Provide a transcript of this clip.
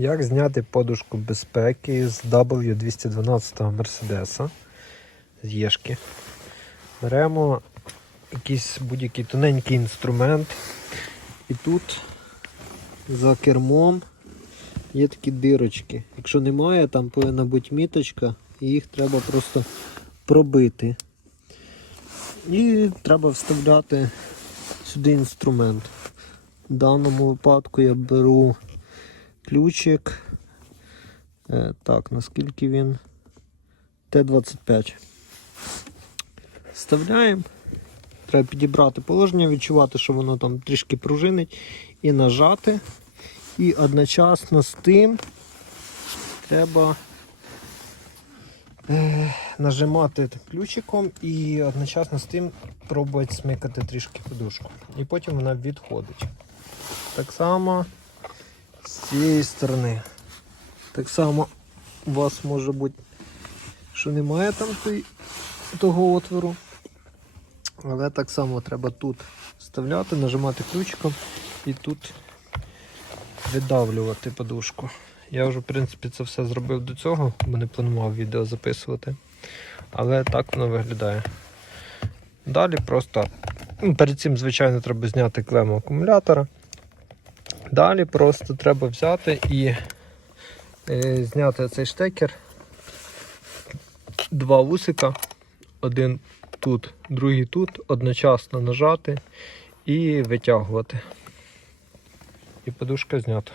Як зняти подушку безпеки з W212 Мерседеса з Єшки? Беремо якийсь будь-який тоненький інструмент. І тут за кермом є такі дирочки. Якщо немає, там повинна бути міточка, і їх треба просто пробити. І треба вставляти сюди інструмент. В даному випадку я беру ключик. Е, так, наскільки він Т-25. Вставляємо. Треба підібрати положення, відчувати, що воно там трішки пружинить, і нажати. І одночасно з тим треба е, нажимати ключиком і одночасно з тим пробувати смикати трішки подушку. І потім вона відходить. Так само цієї сторони. Так само у вас може бути, що немає там того отвору. Але так само треба тут вставляти, нажимати ключиком і тут видавлювати подушку. Я вже, в принципі, це все зробив до цього, бо не планував відео записувати. Але так воно виглядає. Далі просто ну, перед цим, звичайно, треба зняти клему акумулятора. Далі просто треба взяти і е, зняти цей штекер. Два вусика. Один тут, другий тут, одночасно нажати і витягувати. І подушка знята.